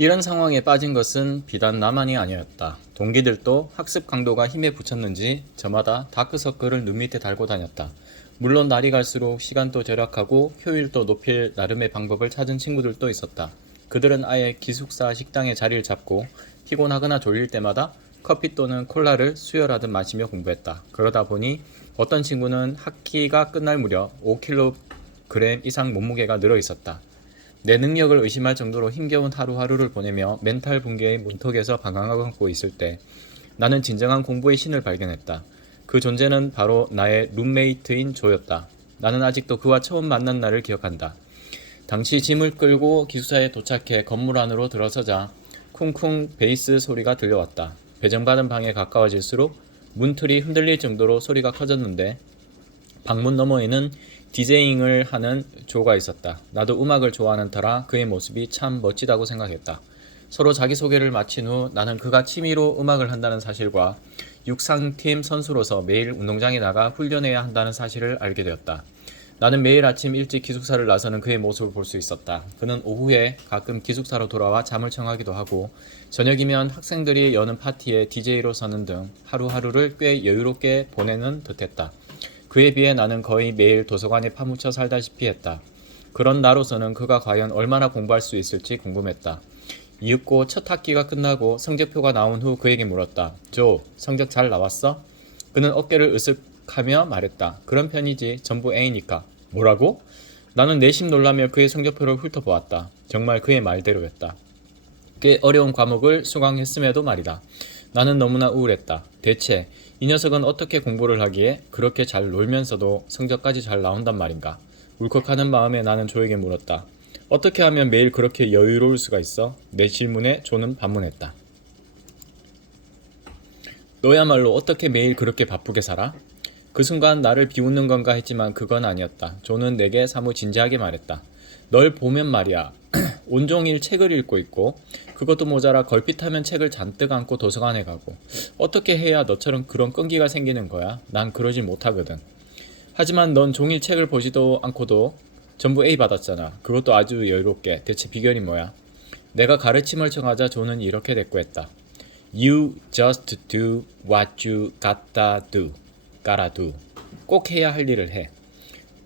이런 상황에 빠진 것은 비단 나만이 아니었다. 동기들도 학습 강도가 힘에 부쳤는지 저마다 다크서클을 눈밑에 달고 다녔다. 물론 날이 갈수록 시간도 절약하고 효율도 높일 나름의 방법을 찾은 친구들도 있었다. 그들은 아예 기숙사 식당에 자리를 잡고 피곤하거나 졸릴 때마다 커피 또는 콜라를 수혈하듯 마시며 공부했다. 그러다 보니 어떤 친구는 학기가 끝날 무렵 5kg 이상 몸무게가 늘어 있었다. 내 능력을 의심할 정도로 힘겨운 하루하루를 보내며 멘탈 붕괴의 문턱에서 방황하고 있을 때 나는 진정한 공부의 신을 발견했다. 그 존재는 바로 나의 룸메이트인 조였다. 나는 아직도 그와 처음 만난 날을 기억한다. 당시 짐을 끌고 기숙사에 도착해 건물 안으로 들어서자 쿵쿵 베이스 소리가 들려왔다. 배정받은 방에 가까워질수록 문틀이 흔들릴 정도로 소리가 커졌는데 방문 너머에는 디제잉을 하는 조가 있었다. 나도 음악을 좋아하는 터라 그의 모습이 참 멋지다고 생각했다. 서로 자기소개를 마친 후 나는 그가 취미로 음악을 한다는 사실과 육상팀 선수로서 매일 운동장에 나가 훈련해야 한다는 사실을 알게 되었다. 나는 매일 아침 일찍 기숙사를 나서는 그의 모습을 볼 수 있었다. 그는 오후에 가끔 기숙사로 돌아와 잠을 청하기도 하고 저녁이면 학생들이 여는 파티에 DJ로 서는 등 하루하루를 꽤 여유롭게 보내는 듯했다. 그에 비해 나는 거의 매일 도서관에 파묻혀 살다시피 했다. 그런 나로서는 그가 과연 얼마나 공부할 수 있을지 궁금했다. 이윽고 첫 학기가 끝나고 성적표가 나온 후 그에게 물었다. 조, 성적 잘 나왔어? 그는 어깨를 으쓱하며 말했다. 그런 편이지. 전부 A니까. 뭐라고? 나는 내심 놀라며 그의 성적표를 훑어보았다. 정말 그의 말대로였다. 꽤 어려운 과목을 수강했음에도 말이다. 나는 너무나 우울했다. 대체 이 녀석은 어떻게 공부를 하기에 그렇게 잘 놀면서도 성적까지 잘 나온단 말인가? 울컥하는 마음에 나는 조에게 물었다. 어떻게 하면 매일 그렇게 여유로울 수가 있어? 내 질문에 조는 반문했다. 너야말로 어떻게 매일 그렇게 바쁘게 살아? 그 순간 나를 비웃는 건가 했지만 그건 아니었다. 조는 내게 사뭇 진지하게 말했다. 널 보면 말이야. 온종일 책을 읽고 있고 그것도 모자라 걸핏하면 책을 잔뜩 안고 도서관에 가고 어떻게 해야 너처럼 그런 끈기가 생기는 거야? 난 그러지 못하거든. 하지만 넌 종일 책을 보지도 않고도 전부 A 받았잖아. 그것도 아주 여유롭게. 대체 비결이 뭐야? 내가 가르침을 청하자 조는 이렇게 대꾸했다. You just do what you gotta do. 꼭 해야 할 일을 해.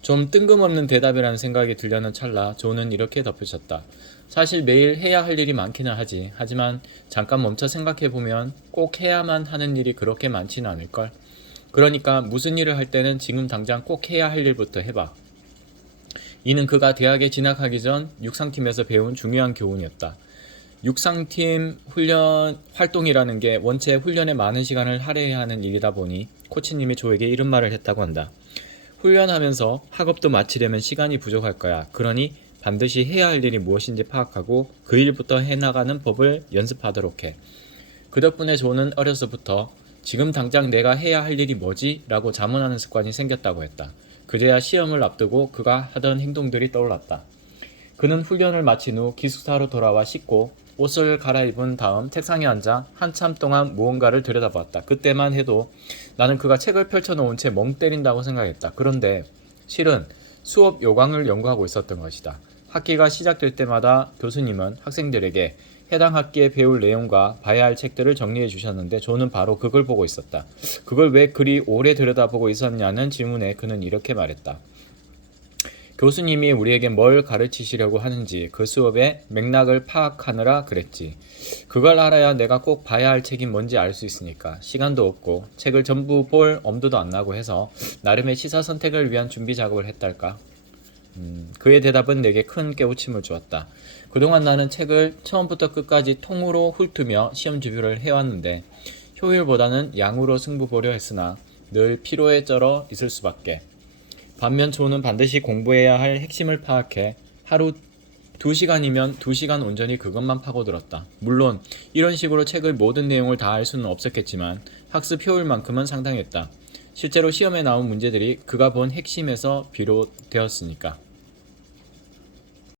좀 뜬금없는 대답이라는 생각이 들려는 찰나 조는 이렇게 덧붙였다. 사실 매일 해야 할 일이 많기는 하지. 하지만 잠깐 멈춰 생각해보면 꼭 해야만 하는 일이 그렇게 많지는 않을걸. 그러니까 무슨 일을 할 때는 지금 당장 꼭 해야 할 일부터 해봐. 이는 그가 대학에 진학하기 전 육상팀에서 배운 중요한 교훈이었다. 육상팀 훈련 활동이라는 게 원체 훈련에 많은 시간을 할애해야 하는 일이다 보니 코치님이 조에게 이런 말을 했다고 한다. 훈련하면서 학업도 마치려면 시간이 부족할 거야. 그러니 반드시 해야 할 일이 무엇인지 파악하고 그 일부터 해나가는 법을 연습하도록 해. 그 덕분에 조는 어려서부터 지금 당장 내가 해야 할 일이 뭐지? 라고 자문하는 습관이 생겼다고 했다. 그제야 시험을 앞두고 그가 하던 행동들이 떠올랐다. 그는 훈련을 마친 후 기숙사로 돌아와 씻고 옷을 갈아입은 다음 책상에 앉아 한참 동안 무언가를 들여다보았다. 그때만 해도 나는 그가 책을 펼쳐놓은 채 멍 때린다고 생각했다. 그런데 실은 수업 요강을 연구하고 있었던 것이다. 학기가 시작될 때마다 교수님은 학생들에게 해당 학기에 배울 내용과 봐야 할 책들을 정리해 주셨는데 조는 바로 그걸 보고 있었다. 그걸 왜 그리 오래 들여다보고 있었냐는 질문에 그는 이렇게 말했다. 교수님이 우리에게 뭘 가르치시려고 하는지 그 수업의 맥락을 파악하느라 그랬지. 그걸 알아야 내가 꼭 봐야 할 책이 뭔지 알 수 있으니까. 시간도 없고 책을 전부 볼 엄두도 안 나고 해서 나름의 시사 선택을 위한 준비 작업을 했달까. 그의 대답은 내게 큰 깨우침을 주었다. 그동안 나는 책을 처음부터 끝까지 통으로 훑으며 시험 준비를 해왔는데 효율보다는 양으로 승부 보려 했으나 늘 피로에 쩔어 있을 수밖에. 반면 조는 반드시 공부해야 할 핵심을 파악해 하루 2시간이면 2시간 온전히 그것만 파고들었다. 물론 이런 식으로 책의 모든 내용을 다 알 수는 없었겠지만 학습 효율만큼은 상당했다. 실제로 시험에 나온 문제들이 그가 본 핵심에서 비롯되었으니까.